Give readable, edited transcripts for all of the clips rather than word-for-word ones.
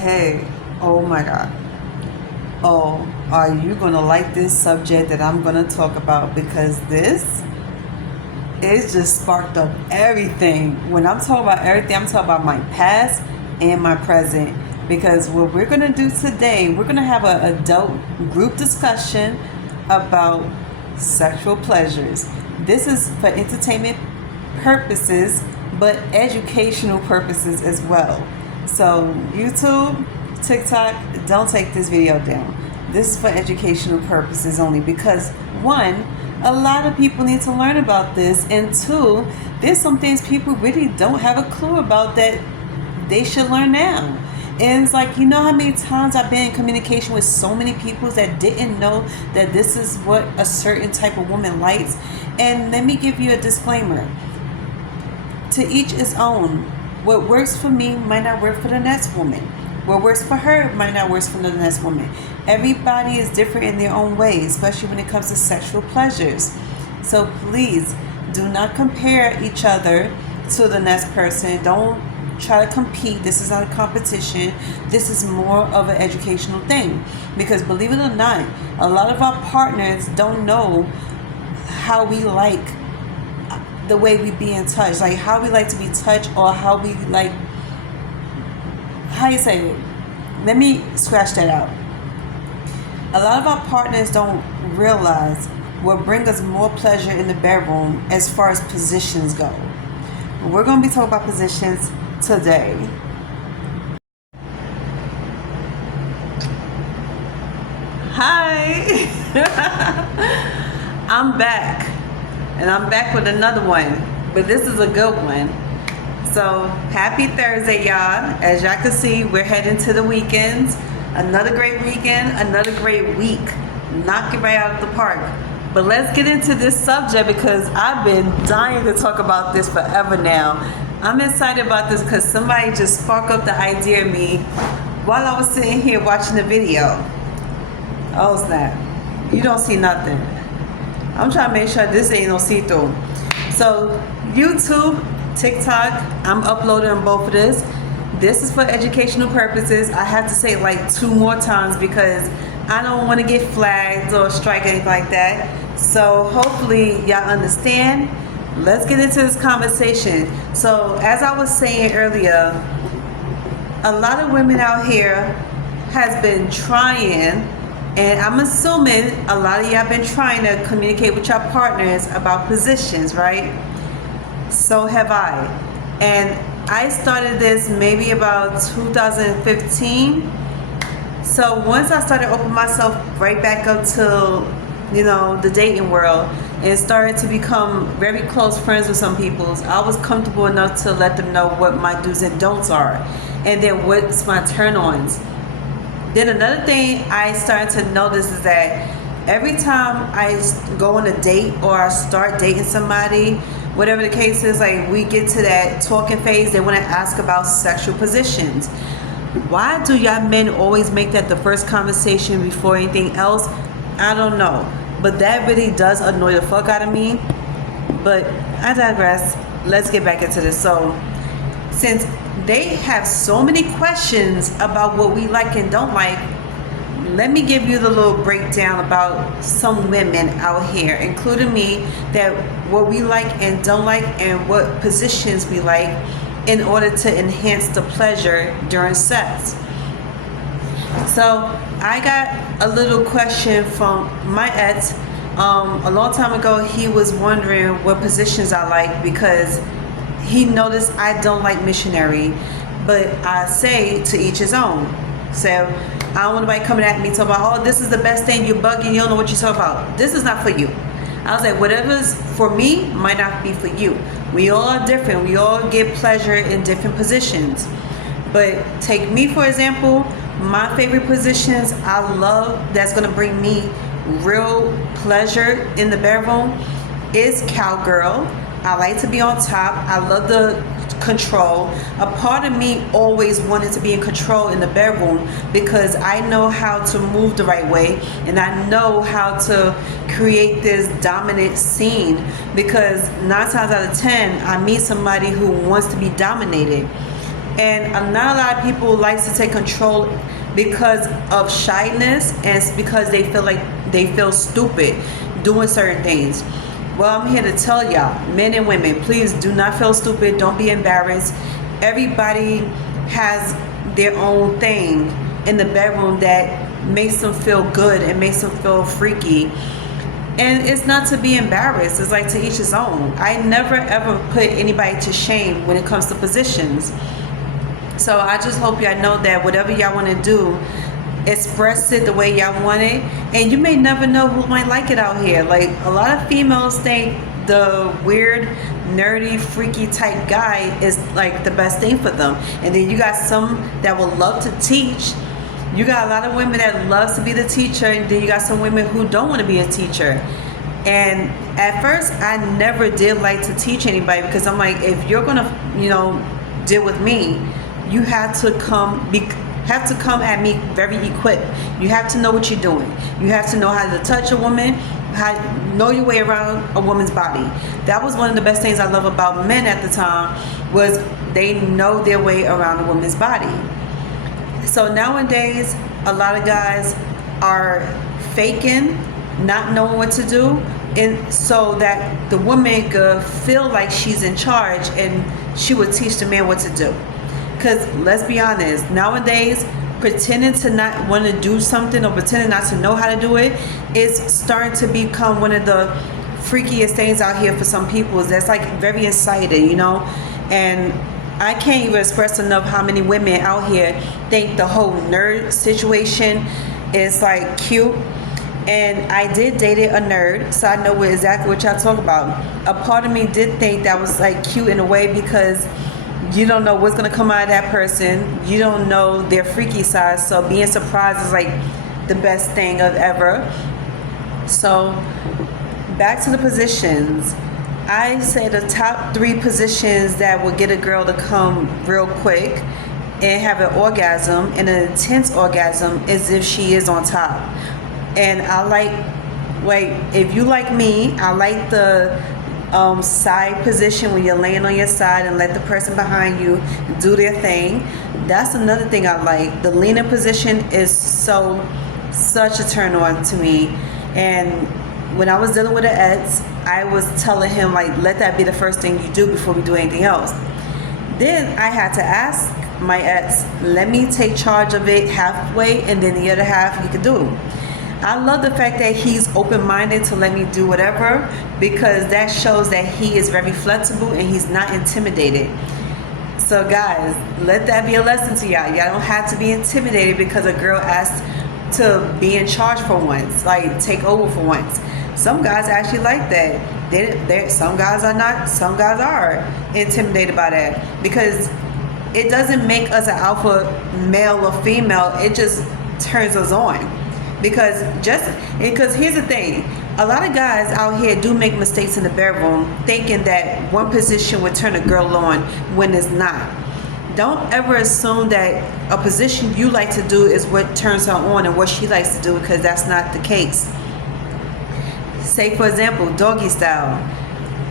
Hey, oh my God. Oh, are you going to like this subject that I'm going to talk about? Because this, it just sparked up everything. When I'm talking about everything, I'm talking about my past and my present. Because what we're going to do today, we're going to have an adult group discussion about sexual pleasures. This is for entertainment purposes, but educational purposes as well. So YouTube, TikTok, don't take this video down. This is for educational purposes only because one, a lot of people need to learn about this, and two, there's some things people really don't have a clue about that they should learn now. And it's like, you know how many times I've been in communication with so many people that didn't know that this is what a certain type of woman likes. And let me give you a disclaimer. To each his own. What works for me might not work for the next woman. What works for her might not work for the next woman. Everybody is different in their own way, especially when it comes to sexual pleasures. So please do not compare each other to the next person. Don't try to compete. This is not a competition. This is more of an educational thing. Because believe it or not, a lot of our partners don't know how we like the way we be in touch, like how we like to be touched, or how we like, how you say it? Let me scratch that out. A lot of our partners don't realize what brings us more pleasure in the bedroom as far as positions go. We're going to be talking about positions today. Hi. I'm back. And I'm back with another one. But this is a good one. So happy Thursday, y'all. As y'all can see, we're heading to the weekends. Another great weekend, another great week. Knock it right out of the park. But let's get into this subject because I've been dying to talk about this forever now. I'm excited about this because somebody just sparked up the idea in me while I was sitting here watching the video. Oh snap. You don't see nothing. I'm trying to make sure this ain't no see-through. So YouTube, TikTok, I'm uploading on both of this. This is for educational purposes. I have to say it like 2 more times because I don't want to get flagged or strike anything like that. So hopefully y'all understand. Let's get into this conversation. So as I was saying earlier, a lot of women out here has been trying, and I'm assuming a lot of y'all been trying to communicate with your partners about positions, right? So have I. And I started this maybe about 2015. So once I started opening myself right back up to, the dating world and started to become very close friends with some people, I was comfortable enough to let them know what my do's and don'ts are. And then what's my turn-ons. Then another thing I started to notice is that every time I go on a date or I start dating somebody, whatever the case is, like we get to that talking phase, they want to ask about sexual positions. Why do y'all men always make that the first conversation before anything else? I don't know. But that really does annoy the fuck out of me. But I digress. Let's get back into this. So since they have so many questions about what we like and don't like, let me give you the little breakdown about some women out here, including me, that what we like and don't like and what positions we like in order to enhance the pleasure during sex. So I got a little question from my ex. A long time ago, he was wondering what positions I like because he noticed I don't like missionary, but I say to each his own. So I don't want nobody coming at me talking about, oh, this is the best thing, you're bugging, you don't know what you're talking about. This is not for you. I was like, whatever's for me might not be for you. We all are different. We all get pleasure in different positions. But take me, for example, my favorite positions I love that's going to bring me real pleasure in the bedroom is cowgirl. I like to be on top. I love the control. A part of me always wanted to be in control in the bedroom because I know how to move the right way and I know how to create this dominant scene, because 9 times out of 10 I meet somebody who wants to be dominated. And not a lot of people like to take control because of shyness, and it's because they feel stupid doing certain things. Well, I'm here to tell y'all, men and women, please do not feel stupid. Don't be embarrassed. Everybody has their own thing in the bedroom that makes them feel good and makes them feel freaky. And it's not to be embarrassed. It's like to each his own. I never ever put anybody to shame when it comes to positions. So I just hope y'all know that whatever y'all want to do, express it the way y'all want it. And you may never know who might like it out here. Like, a lot of females think the weird, nerdy, freaky type guy is like the best thing for them. And then you got some that will love to teach. You got a lot of women that loves to be the teacher, and then you got some women who don't want to be a teacher. And at first, I never did like to teach anybody, because I'm like, if you're gonna, deal with me, you have to come at me very equipped. You have to know what you're doing. You have to know how to touch a woman, how know your way around a woman's body. That was one of the best things I love about men at the time, was they know their way around a woman's body. So nowadays, a lot of guys are faking, not knowing what to do, and so that the woman could feel like she's in charge and she would teach the man what to do. Because let's be honest, nowadays, pretending to not want to do something or pretending not to know how to do it is starting to become one of the freakiest things out here for some people. That's like very exciting, and I can't even express enough how many women out here think the whole nerd situation is like cute. And I did date a nerd, so I know exactly what y'all talk about. A part of me did think that was like cute in a way, because you don't know what's gonna come out of that person. You don't know their freaky side, so being surprised is like the best thing of ever. So back to the positions. I say the top 3 positions that will get a girl to come real quick and have an orgasm, and an intense orgasm, is if she is on top. And if you like me, I like the side position when you're laying on your side and let the person behind you do their thing. That's another thing I like. The leaning position is such a turn on to me. And when I was dealing with an ex, I was telling him, like, let that be the first thing you do before we do anything else. Then I had to ask my ex, let me take charge of it halfway, and then the other half you could do. I love the fact that he's open-minded to let me do whatever, because that shows that he is very flexible and he's not intimidated. So guys, let that be a lesson to y'all. Y'all don't have to be intimidated because a girl asked to be in charge for once, like take over for once. Some guys actually like that. Some guys are not. Some guys are intimidated by that, because it doesn't make us an alpha male or female. It just turns us on. Because here's the thing, a lot of guys out here do make mistakes in the bedroom, thinking that one position would turn a girl on when it's not. Don't ever assume that a position you like to do is what turns her on and what she likes to do, because that's not the case. Say for example, doggy style.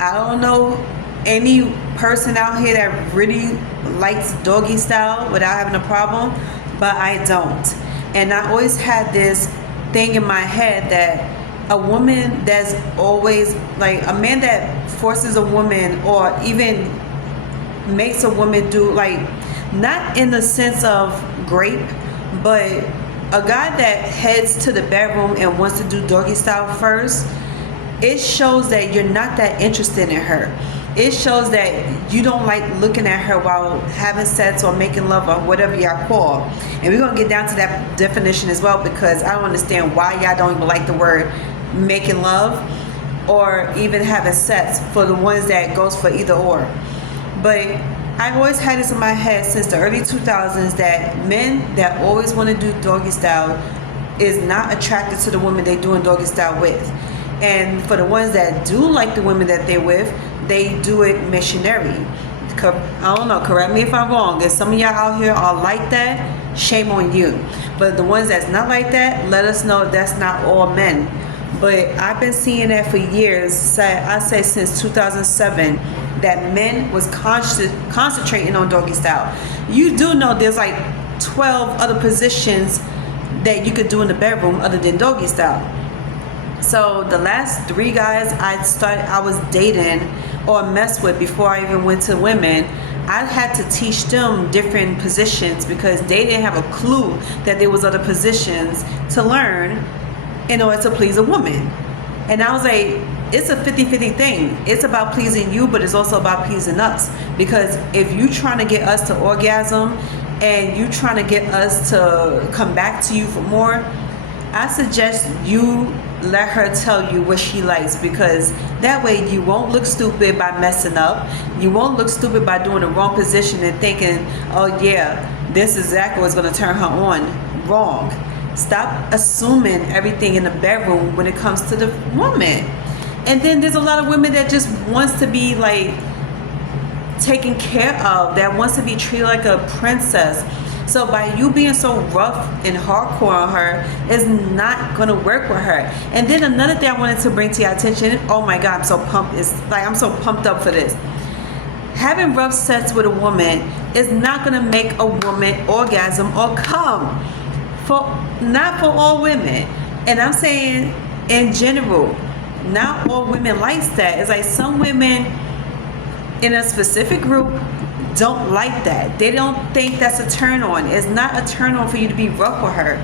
I don't know any person out here that really likes doggy style without having a problem, but I don't. And I always had this thing in my head that a woman that's always, like, a man that forces a woman or even makes a woman do, like, not in the sense of grape, but a guy that heads to the bedroom and wants to do doggy style first, it shows that you're not that interested in her. It shows that you don't like looking at her while having sex or making love or whatever y'all call. And we're going to get down to that definition as well, because I don't understand why y'all don't even like the word making love or even having sex for the ones that goes for either or. But I've always had this in my head since the early 2000s that men that always want to do doggy style is not attracted to the women they doing doggy style with. And for the ones that do like the women that they're with, they do it missionary. I don't know, correct me if I'm wrong. If some of y'all out here are like that, shame on you. But the ones that's not like that, let us know that's not all men. But I've been seeing that for years. I say since 2007, that men was concentrating on doggy style. You do know there's like 12 other positions that you could do in the bedroom other than doggy style. So the last 3 guys I was dating or messed with before I even went to women, I had to teach them different positions because they didn't have a clue that there was other positions to learn in order to please a woman. And I was like, it's a 50-50 thing. It's about pleasing you, but it's also about pleasing us. Because if you trying to get us to orgasm and you trying to get us to come back to you for more, I suggest you let her tell you what she likes, because that way you won't look stupid by messing up. You won't look stupid by doing the wrong position and thinking, oh yeah, this is exactly what's going to turn her on. Wrong. Stop assuming everything in the bedroom when it comes to the woman. And then there's a lot of women that just wants to be like taken care of, that wants to be treated like a princess. So by you being so rough and hardcore on her is not gonna work with her. And then another thing I wanted to bring to your attention, oh my God, I'm so pumped up for this. Having rough sex with a woman is not gonna make a woman orgasm or come. Not for all women. And I'm saying in general, not all women like that. It's like some women in a specific group don't like that. They don't think that's a turn on. It's not a turn on for you to be rough with her.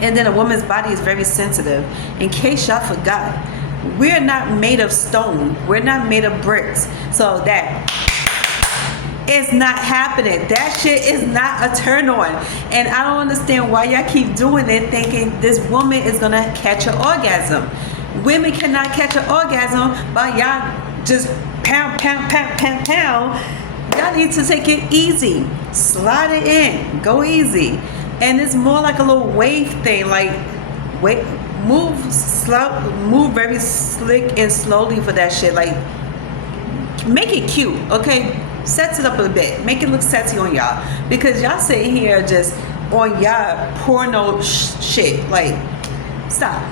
And then a woman's body is very sensitive. In case y'all forgot, we're not made of stone. We're not made of bricks. So that is not happening. That shit is not a turn on. And I don't understand why y'all keep doing it thinking this woman is gonna catch an orgasm. Women cannot catch an orgasm by y'all just pound. Y'all need to take it easy. Slide it in. Go easy. And it's more like a little wave thing. Like, move very slick and slowly for that shit. Like, make it cute, okay? Set it up a bit. Make it look sexy on y'all. Because y'all sitting here just on y'all porno shit. Like, stop.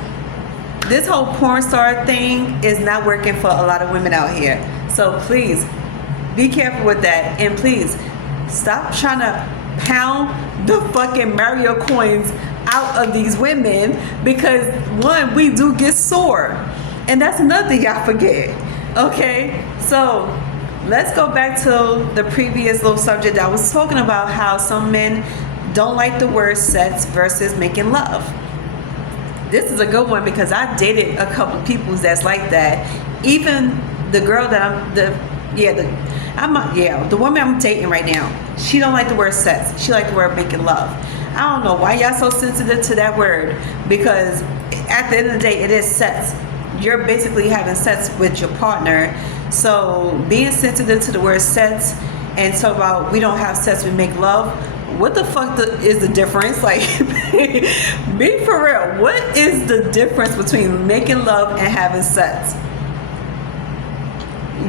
This whole porn star thing is not working for a lot of women out here. So please, be careful with that. And please, stop trying to pound the fucking Mario coins out of these women. Because, one, we do get sore. And that's another thing y'all forget. Okay? So, let's go back to the previous little subject that I was talking about, how some men don't like the word sex versus making love. This is a good one because I dated a couple people that's like that. Even the girl that the woman I'm dating right now, she don't like the word sex. She like the word making love. I don't know why y'all so sensitive to that word, because at the end of the day, it is sex. You're basically having sex with your partner. So being sensitive to the word sex and talk about we don't have sex, we make love. What the fuck is the difference? Like, be for real. What is the difference between making love and having sex?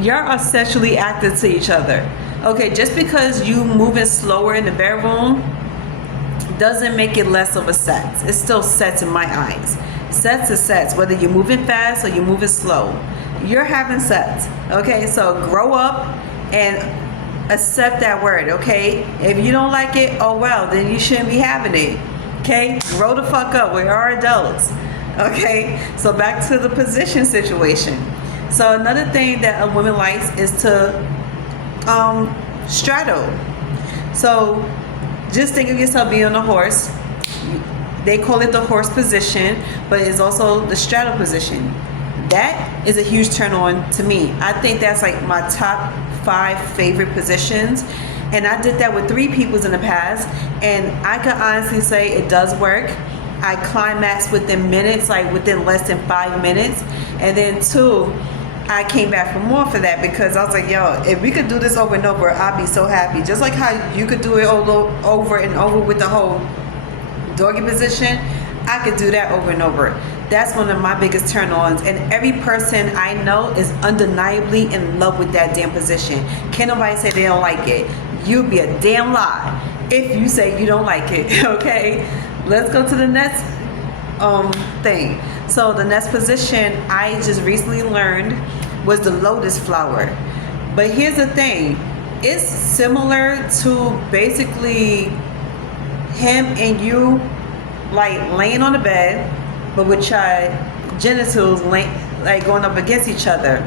Y'all are sexually active to each other. Okay, just because you moving slower in the bedroom doesn't make it less of a sex. It's still sex in my eyes. Sex is sex, whether you're moving fast or you're moving slow. You're having sex. Okay, so grow up and accept that word, okay? If you don't like it, oh well, then you shouldn't be having it. Okay? Grow the fuck up. We are adults. Okay? So back to the position situation. So another thing that a woman likes is to straddle. So just think of yourself being on a horse. They call it the horse position, but it's also the straddle position. That is a huge turn on to me. I think that's like my top 5 favorite positions. And I did that with 3 people in the past. And I can honestly say it does work. I climaxed within minutes, like within less than 5 minutes. And then 2, I came back for more for that, because I was like, yo, if we could do this over and over, I'd be so happy. Just like how you could do it over and over with the whole doggy position, I could do that over and over. That's one of my biggest turn-ons, and every person I know is undeniably in love with that damn position. Can't nobody say they don't like it. You'd be a damn lie if you say you don't like it. Okay, let's go to the next thing. So the next position I just recently learned was the lotus flower. But here's the thing, it's similar to basically him and you like laying on the bed, but with your genitals like going up against each other.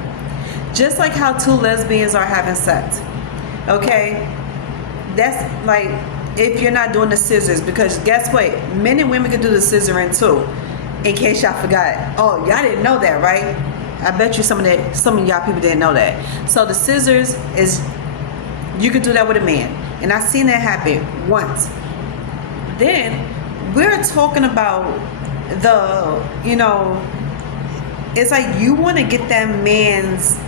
Just like how two lesbians are having sex. Okay? That's like if you're not doing the scissors, because guess what? Men and women can do the scissoring too. In case y'all forgot. Oh, y'all didn't know that, right? I bet you some of y'all people didn't know that. So the scissors is, you could do that with a man. And I've seen that happen once. Then we're talking about the, you know, it's like you want to get that man's,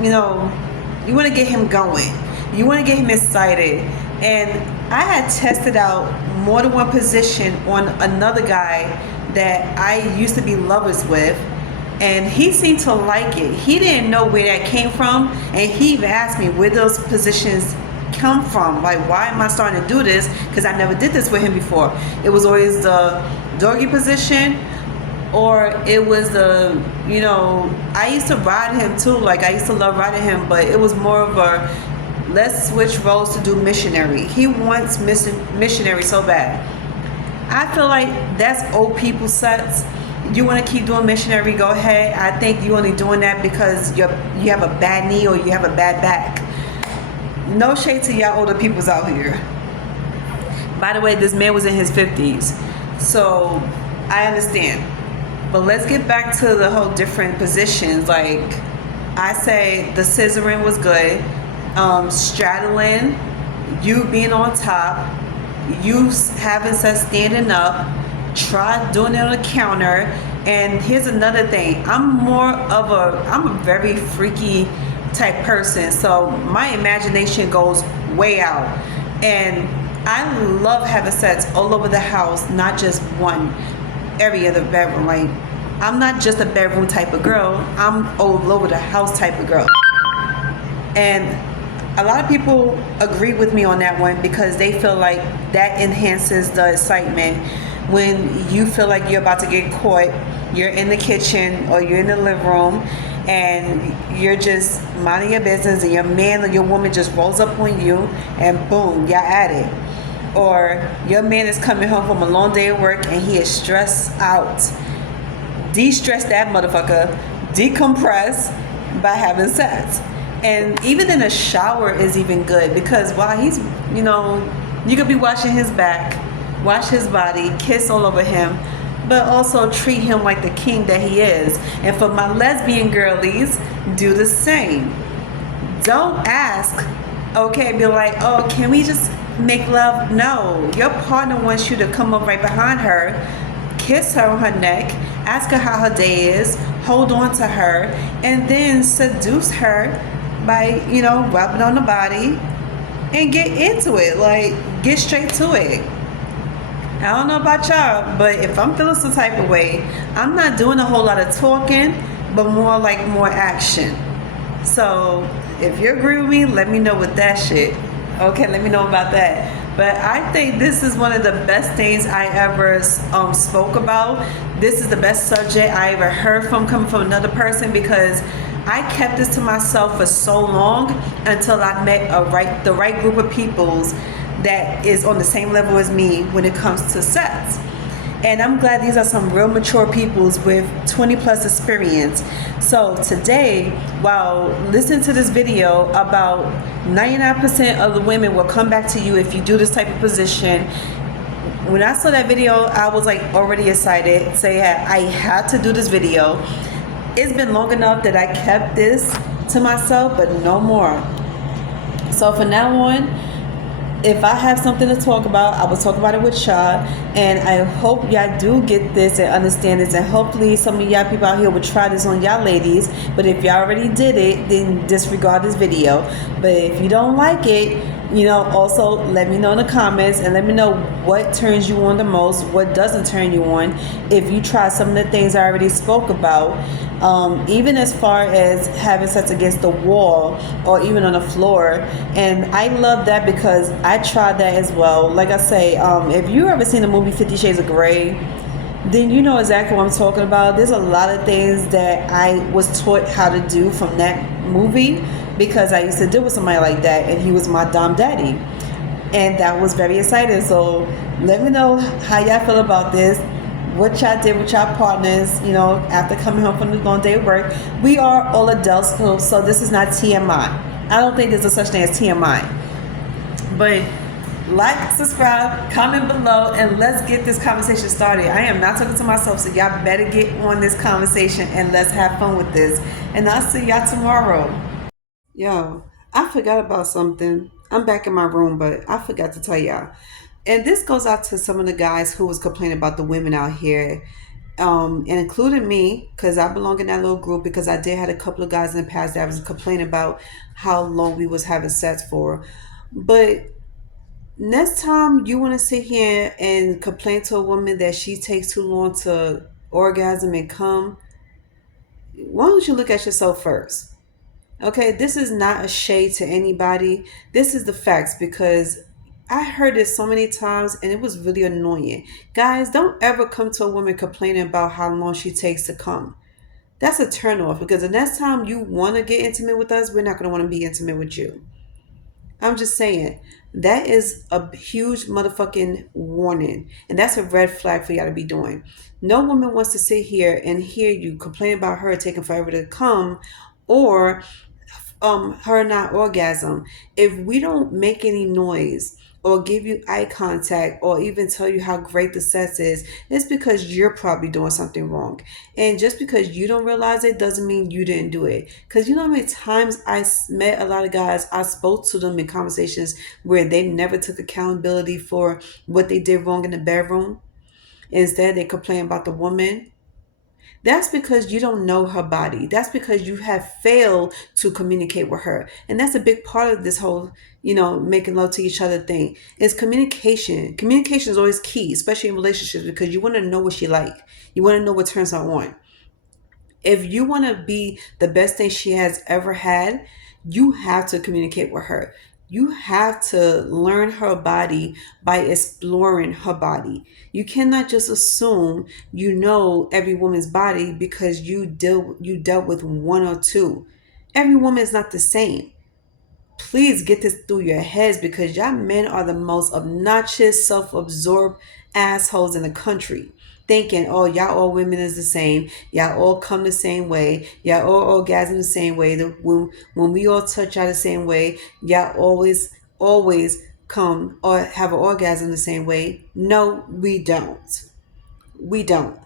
you know, you want to get him going. You want to get him excited. And I had tested out more than one position on another guy that I used to be lovers with. And he seemed to like it. He didn't know where that came from. And he even asked me where those positions come from. Like, why am I starting to do this? Because I never did this with him before. It was always the doggy position, or it was the, you know, I used to ride him too. Like, I used to love riding him, but it was more of a, let's switch roles to do missionary. He wants missionary so bad. I feel like that's old people sex. You want to keep doing missionary, go ahead. I think you're only doing that because you have a bad knee or you have a bad back. No shade to y'all older peoples out here. By the way, this man was in his 50s. So I understand. But let's get back to the whole different positions. Like I say, the scissoring was good. Straddling, you being on top, you having sex standing up, try doing it on the counter. And here's another thing, I'm a very freaky type person, so my imagination goes way out, and I love having sex all over the house, not just one area of the bedroom. Like, I'm not just a bedroom type of girl, I'm all over the house type of girl. And a lot of people agree with me on that one because they feel like that enhances the excitement. When you feel like you're about to get caught, you're in the kitchen or you're in the living room and you're just minding your business and your man or your woman just rolls up on you and boom, y'all at it. Or your man is coming home from a long day of work and he is stressed out. De-stress that motherfucker, decompress by having sex. And even in a shower is even good, because while he's, you know, you could be washing his back, wash his body, kiss all over him, but also treat him like the king that he is. And for my lesbian girlies, do the same. Don't ask, okay, be like, oh, can we just make love? No, your partner wants you to come up right behind her, kiss her on her neck, ask her how her day is, hold on to her, and then seduce her by, you know, rubbing on the body and get into it. Like, get straight to it. I don't know about y'all, but if I'm feeling some type of way, I'm not doing a whole lot of talking, but more action. So if you agree with me, let me know with that shit. Okay, let me know about that. But I think this is one of the best things I ever spoke about. This is the best subject I ever heard from coming from another person, because I kept this to myself for so long until I met the right group of peoples that is on the same level as me when it comes to sex. And I'm glad these are some real mature peoples with 20 plus experience. So today, while listening to this video, about 99% of the women will come back to you if you do this type of position. When I saw that video, I was like already excited. Say I had to do this video. It's been long enough that I kept this to myself, but no more. So from now on, if I have something to talk about, I will talk about it with y'all. And I hope y'all do get this and understand this. And hopefully some of y'all people out here will try this on y'all ladies. But if y'all already did it, then disregard this video. But if you don't like it, you know, also let me know in the comments and let me know what turns you on the most, what doesn't turn you on. If you try some of the things I already spoke about, even as far as having sex against the wall or even on the floor. And I love that because I tried that as well. Like I say, if you ever seen the movie 50 Shades of Grey, then you know exactly what I'm talking about. There's a lot of things that I was taught how to do from that movie because I used to deal with somebody like that, and he was my dom daddy, and that was very exciting. So let me know how y'all feel about this. What y'all did with y'all partners, after coming home from the long day of work. We are all adults, so this is not TMI. I don't think there's a such thing as TMI. But like, subscribe, comment below, and let's get this conversation started. I am not talking to myself, so y'all better get on this conversation and let's have fun with this. And I'll see y'all tomorrow. Yo, I forgot about something. I'm back in my room, but I forgot to tell y'all. And this goes out to some of the guys who was complaining about the women out here, and including me, because I belong in that little group, because I did had a couple of guys in the past that was complaining about how long we was having sex for. But next time you want to sit here and complain to a woman that she takes too long to orgasm and come, why don't you look at yourself first? Okay, this is not a shade to anybody. This is the facts, because I heard this so many times and it was really annoying. Guys, don't ever come to a woman complaining about how long she takes to come. That's a turn off, because the next time you want to get intimate with us, we're not going to want to be intimate with you. I'm just saying, that is a huge motherfucking warning. And that's a red flag for y'all to be doing. No woman wants to sit here and hear you complain about her taking forever to come, or her not orgasm. If we don't make any noise or give you eye contact or even tell you how great the sex is, it's because you're probably doing something wrong. And just because you don't realize it doesn't mean you didn't do it. Because you know how many times I met a lot of guys, I spoke to them in conversations where they never took accountability for what they did wrong in the bedroom. Instead, they complain about the woman. That's because you don't know her body. That's because you have failed to communicate with her. And that's a big part of this whole, making love to each other thing. Is communication. Communication is always key, especially in relationships, because you want to know what she like. You want to know what turns her on. If you want to be the best thing she has ever had, you have to communicate with her. You have to learn her body by exploring her body. You cannot just assume you know every woman's body because you dealt with one or two. Every woman is not the same. Please get this through your heads, because y'all men are the most obnoxious, self-absorbed assholes in the country. Thinking, oh, y'all all women is the same. Y'all all come the same way. Y'all all orgasm the same way. When we all touch y'all the same way, y'all always come or have an orgasm the same way. No, we don't. We don't.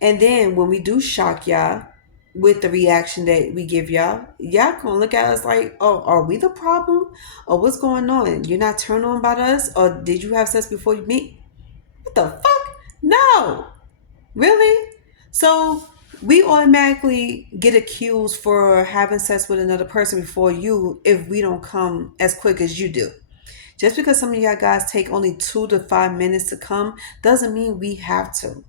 And then when we do shock y'all with the reaction that we give y'all gonna look at us like, oh, are we the problem? Or what's going on? You're not turned on by us? Or did you have sex before you meet? What the fuck? No. Really? So we automatically get accused for having sex with another person before you if we don't come as quick as you do. Just because some of y'all guys take only 2 to 5 minutes to come doesn't mean we have to.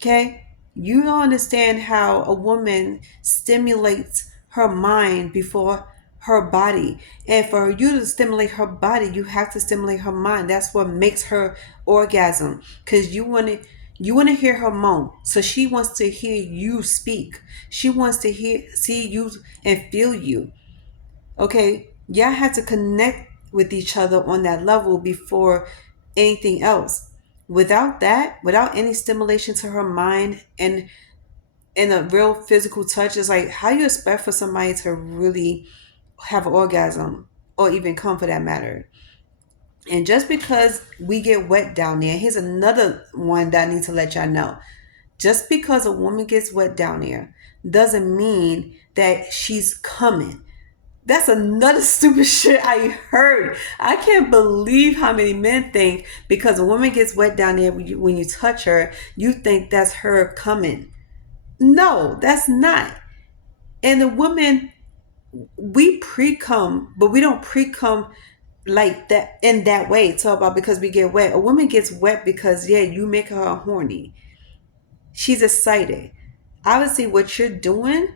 Okay? You don't understand how a woman stimulates her mind before her body. And for you to stimulate her body, you have to stimulate her mind. That's what makes her orgasm. Because you want to hear her moan. So she wants to hear you speak. She wants to see you and feel you. Okay? Y'all have to connect with each other on that level before anything else. Without that, without any stimulation to her mind and a real physical touch, it's like, how you expect for somebody to really have an orgasm or even come, for that matter? And just because we get wet down there, here's another one that I need to let y'all know. Just because a woman gets wet down there doesn't mean that she's coming. That's another stupid shit I heard. I can't believe how many men think because a woman gets wet down there when you touch her, you think that's her coming. No, that's not. And the woman, we pre-cum, but we don't pre-cum like that in that way. Talk about because we get wet. A woman gets wet because, yeah, you make her horny. She's excited. Obviously, what you're doing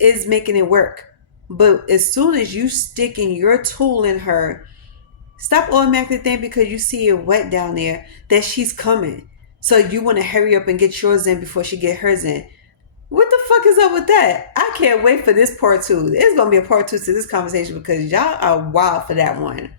is making it work. But as soon as you sticking your tool in her, stop automatically thinking because you see it wet down there that she's coming. So you want to hurry up and get yours in before she get hers in. What the fuck is up with that? I can't wait for this part two. There's gonna be a part two to this conversation because y'all are wild for that one.